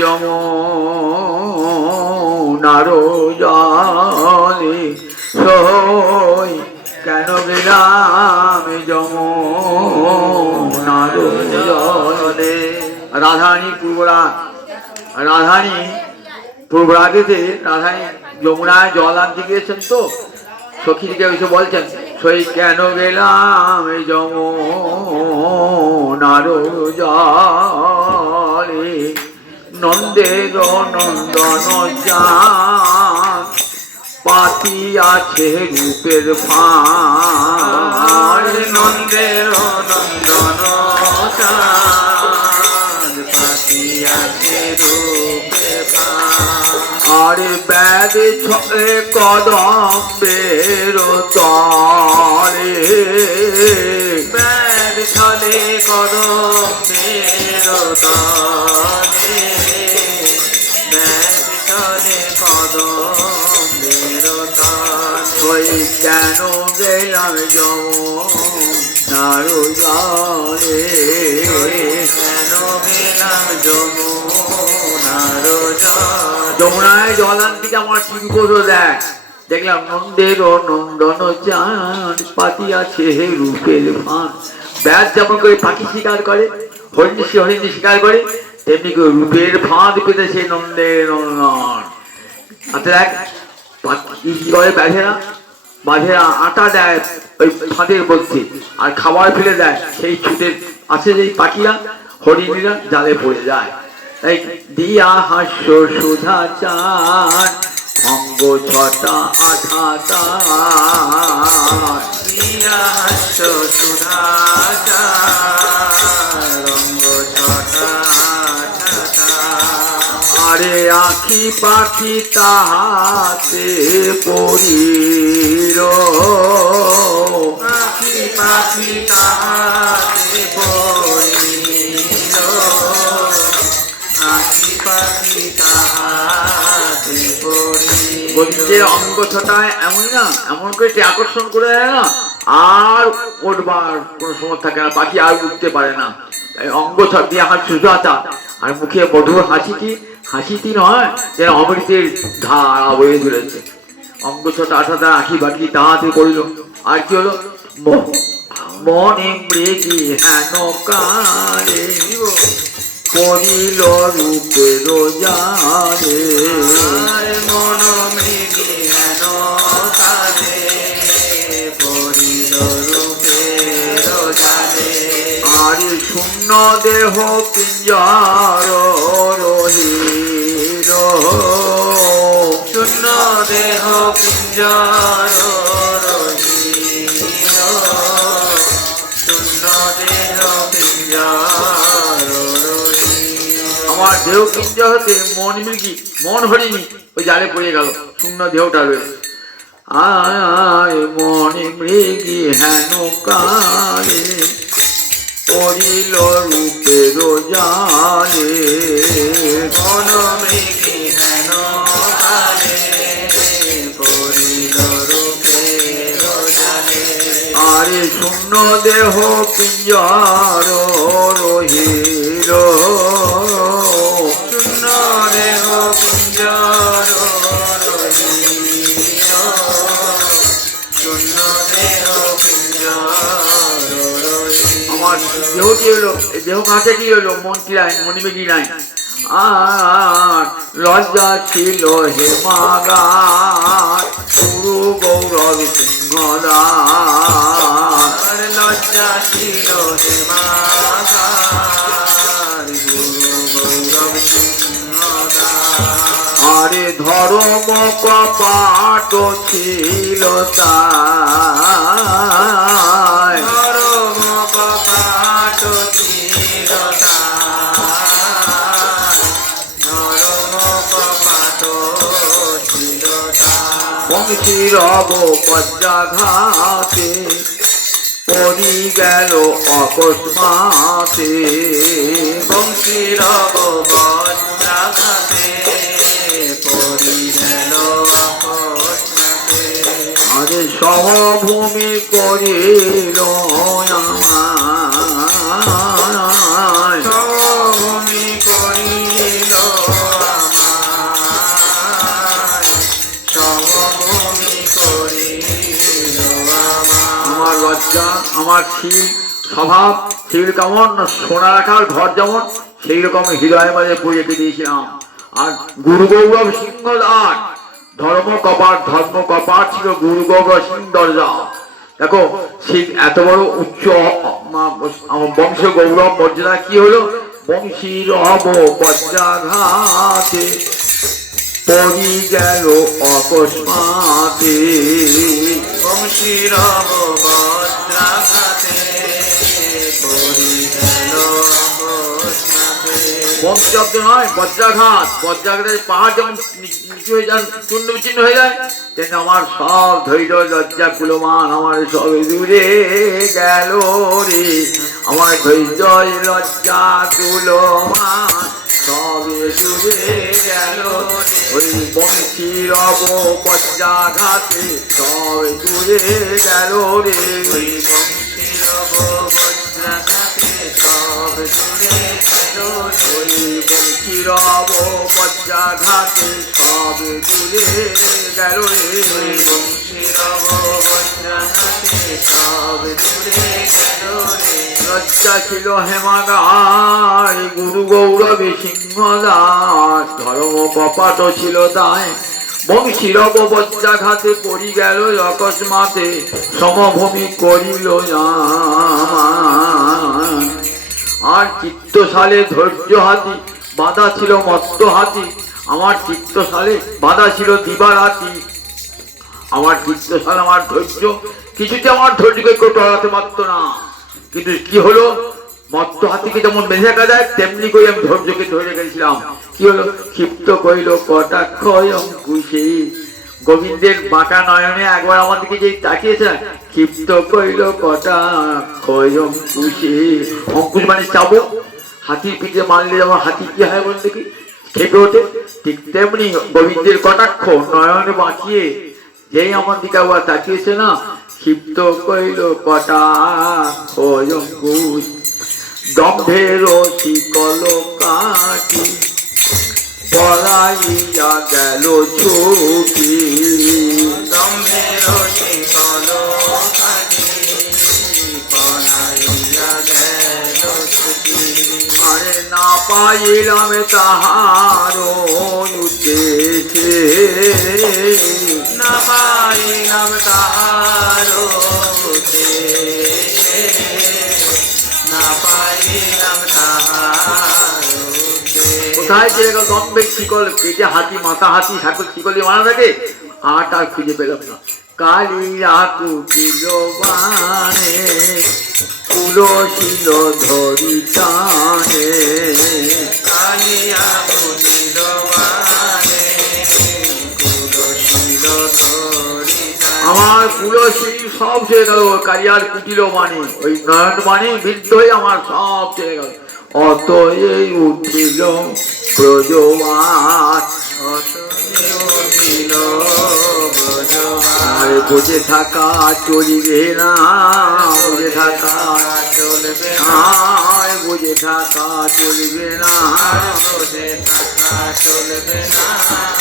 যমুনার জলে সই কেন গেলাম যমুনার জলে। রাধারানী পূর্বরাগেতে রাধারানী যমুনায় জল আনতে গিয়েছেন, তো সখীদিকে এসে বলছেন সই কেন গেলাম যমুনার জলে। নন্দের নন্দন চাঁদ পাতি আছে রূপের ফাঁদ। নন্দের নন্দন চাঁদ পাতি আছে রূপের ফাঁদ। আরে ব্যাদ ছড়ে কদম্বের তলে, ব্যাদ ছলে কদম্বের তলে, ব্যাদ ছলে কদম্বের তলে। ওই কেন গেলাম যমুনার জলে, কেন গেলাম যমুনার জলে। যমুনায় জল আনতে আমার ঠিক করে দেয়, দেখলাম নন্দের নন্দন চাঁদ পাতি আছে রূপের ফাঁদ। ব্যাস যেমন করে পাখি শিকার করে, হরিণী শিকার করে, তেমনি করে রূপের ফাঁদ পেতেছে নন্দের নন্দন। দেখ কি করে বাঘেরা আটা দেয় ওই ফাঁদের মধ্যে, আর খাবার ফেলে দেয়, সেই ছুটে আসে যেই পাখিরা হরিণীরা জালে পড়ে যায়। তাই দিয়া হাস্য সুধা চান অঙ্গ ছটা আঠাটা, দিয়া হাস্য সুধা চান অঙ্গ ছটা আঠাটা। আরে আখি পাখি তাহাতে পড়িল, আখি পাখি তাহাতে পড়িল, আখি পাখি তাহাতে পড়িল। গঞ্জের অঙ্গ ছটায় এমনই না, এমন করে আকর্ষণ করে দেয় না, আর উঠবার কোনো সময় থাকে না, পাখি আর উঠতে পারে না। তাই অঙ্গ ছট দিয়ে হাত সুজাতা, আর মুখে মধুর হাসিটি নয় যেন অমৃতের ধারা বয়ে ধরেছে। অঙ্গ ছটা আঠাটা আখি বাকি তাহাতে পড়িল। আর কি হলো, মনে মৃগী হেন কারে পড়িল রূপের জালে। মন মৃগী হেন কারে পড়িল রূপের জালে। আরে শূন্য দেহ পিঞ্জর রহিল, শূন্য দেহ পিঞ্জর রহিল, শূন্য দেহ পিঞ্জর রহিল। আমার দেহ পিঞ্জর হতে মন মৃগী মন হরিণী ওই জালে পড়ে গেল, শূন্য দেহটা রয়েছে। আয় মনে মৃগী হেন কালে পড়িল রূপের জালে। মন মৃগী হেন কালে পড়িল রূপের জালে। আরে শূন্য দেহ পিঞ্জর রহিল, শূন্য দেহ পিঞ্জর রহিল, শূন্য দেহ পিঞ্জর রহিল। আমার দেহটি হলো, দেহ কাছে কি হলো, মনটি নাই, মনিবেগী নাই। আর লজ্জা ছিল হেমাগার গুরু গৌরব সিংহদার। লজ্জা ছিল হেমাগার গুরু গৌরব সিংহদার। আরে ধর্ম কপাট ছিল তাই, ধর্ম কপাট ছিল তাই, ধর্ম কপাট ছিল তাই। বংশীর পদ্মাঘাতে পড়ি গেল অকস্মাতে, বংশীর বজ্রাঘাতে পড়ি গেল অকস্মাতে। আরে সমভূমি করিল আমায়, সমভূমি করিল আমার শিল স্বভাব শিল কেমন সোনা রাখার ঘর যেমন সেই রকম হৃদয় মাঝে পুজো দিয়েছিলাম। আর গুরু গৌরব সিংহ দাস ধর্ম কপাট ছিল গুরু গৌরব সিংহ দরজা। দেখো ঠিক এত বড় উচ্চ বংশ গৌরব মর্যাদা কি হলো, বংশী রব বজ্রাঘাতে পড়ি গেল অকস্মাতে। বংশী রব বজ্রাঘাতে পড়ি গেল অকস্মাতে। বংশী শব্দ নয়, বজ্রাঘাত। বজ্রাঘাতের পাহাড় যেমন নিচু হয়ে যান শূন্য বিচ্ছিন্ন হয়ে যায়, তেমনি আমার সব ধৈর্য লজ্জা কুলমান আমার সব দূরে গেল রে। আমার ধৈর্য লজ্জা কুলমান সবে দূরে গেল। ওই বংশী রব বজ্রাঘাতে সবে দূরে গেল রে। ওই বংশী রব বজ্রাঘাতে সব দূরে গেল রে। ওই বংশী রব বজ্রাঘাতে সব দূরে গেল রে। ওই বংশী রব বজ্রাঘাতে সব দূরে গেল রে। লজ্জা ছিল হেমাগার গুরু গৌরবে সিংহ দাস ধর্ম কপাট ছিল তাই বংশী রব বজ্রাঘাতে পড়ি গেল অকস্মাতে সমভূমি করিল আর চিত্তশালে ধৈর্য হাতি বাধা ছিল মত্ত হাতি। আমার চিত্তশালে বাধা ছিল দিবারাতি। আমার চিত্তশালে আমার ধৈর্য কিছুতে আমার ধৈর্যকে কেউ টলাতে পারত না। কিন্তু কি হলো, মত্ত হাতিকে যেমন বেঁধে রাখা যায় তেমনি করে আমি ধৈর্যকে ধরে রেখেছিলাম। কি হলো, ক্ষিপ্ত কইল কটাক্ষ অঙ্কুশে। গোবিন্দের বাঁকা নয়নে একবার আমার দিকে যে তাকিয়েছে, ক্ষিপ্ত কইল কটাক্ষ অঙ্কুশে। অঙ্কুশ মানে চাবুক, হাতির পিঠে মারলে যেমন হাতি কি হয় বলতে কি খেপে ওঠে, ঠিক তেমনি গোবিন্দের কটাক্ষ নয়নে বাঁকিয়ে যেই আমার দিকে আবার তাকিয়েছে না, ক্ষিপ্ত কইল কটাক্ষ অঙ্কুশ। দম্ভের শিকল কাটি পলাইয়া গেল ছুটি। দম্ভের শিকল কাটি পলাইয়া গেল ছুটি। আরে না পাইলাম তাহার উদ্দেশে, না পাইলাম তাহার উদ্দেশে, না পাইলাম তাহার উদ্দেশে। কোথায় চলে গেল দম্ভের শিকল, পেটে হাতি মাথা হাতি ঠাকুর শিকল দিয়ে মারা থাকে, আর খুঁজে পেলাম না। কালিয়া কুটিল বানে তুলসিল ধরি টানে। কালিয়া কুটিল বানে তুলসিল ধরি টানে। আমার তুলসী সব চলে গেল, কালিয়ার কুটিল মানে ওই নয়ন মানে বিদ্ধ হয়ে আমার সব চলে গেল। অতএব উঠিল ব্রজবাস, উঠিল ব্রজবাস। বুঝে থাকা চলিবে না, বুঝে থাকা চলবে না, বুঝে থাকা চলবে না, বুঝে থাকা চলবে না।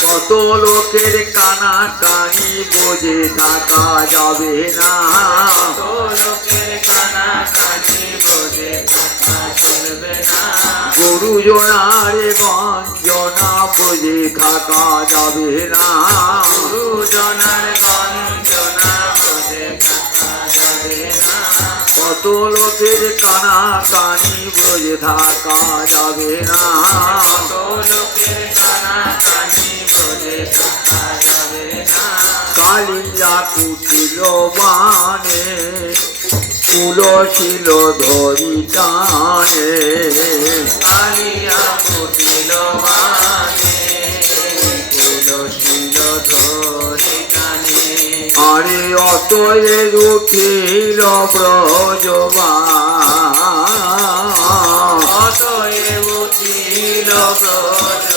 কত লোকের কানা কানি বুঝে থাকা যাবে না। কত লোকের কানা কানি বুঝে থাকা চলবে না। গুরুজনারে গঞ্জনা বুঝে থাকা যাবে না। গুরুজনার গঞ্জনা বুঝে থাকা যাবে না। কত লোকের কানা কানি বুঝে থাকা যাবে না। কত লোকের কানা কানি বুঝে থাকা যাবে না। কালিয়া কুটিল বানে তুলসিল ধরি টানে। কালিয়া কুটিল বানে তুলসিল ধরি টানে। আরে অতএব উঠিল ব্রজবাস, অতএব উঠিল ব্রজবাস,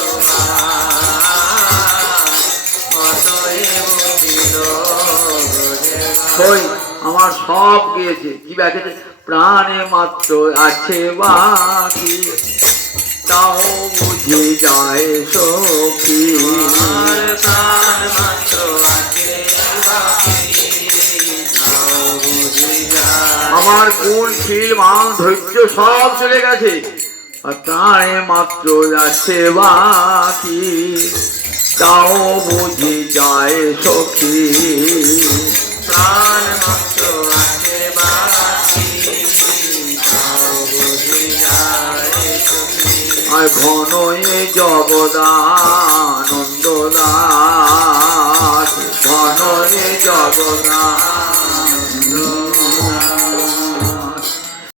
অতএব উঠিল ব্রজবাস। ওই আমার সব গিয়েছে, কি ব্যাখেছে প্রাণে মাত্র আছে বাকি, তাও বুঝে যায় সখী। আর প্রাণ মাত্র আছে বাকি, তাও বুঝে যায়। তার কোন ছিল মান ধৈর্য সব চলে গেছে, আর তারে মাত্র যাচ্ছে বাকি, তাও বুঝি যায় সখী। প্রাণ মাত্র আছে বাকি, তাও বুঝি যায় সখী। আর ঘন এ জগদানন্দ দাস, ঘন এ জগদান